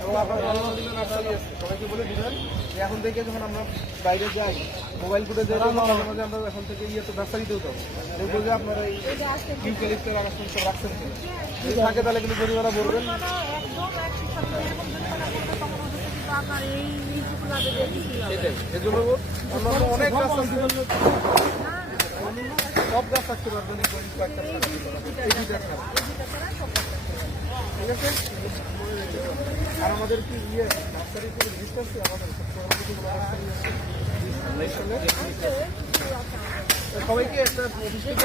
এবং আপনার ভালো লাগলে নার্সারি আছে সবাইকে বলে দিবেন যে এখন থেকে যখন আমরা বাইরে যাই মোবাইল করে যে মাঝে আমরা এখন থেকে ইয়ে তো নার্সারিতেও যাব দেখব যে আপনারা এই ইউক্যালিপ্টাস আগাছ সব রাখছেন যদি থাকে তাহলে কিন্তু জরিমানা বলবেন তো অনেক আছে সব গাছ থাকতে পারবেন। ঠিক আর আমাদের কি ইয়ে নার্সারি আমাদের আছে? সবাইকে একটা অফিস দিয়ে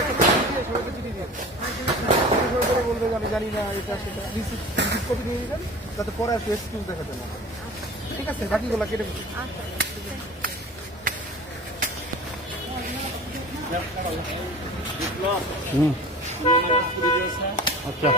করে বলবে আমি জানি না এটা সেটা। রিসিপ্ট রিসিপ্ট কপি দিয়ে দিবেন, যাতে পরে আসলে এক্সকিউজ দেখাতে না ঠিক আছে? বাকিগুলো কেটে আচ্ছা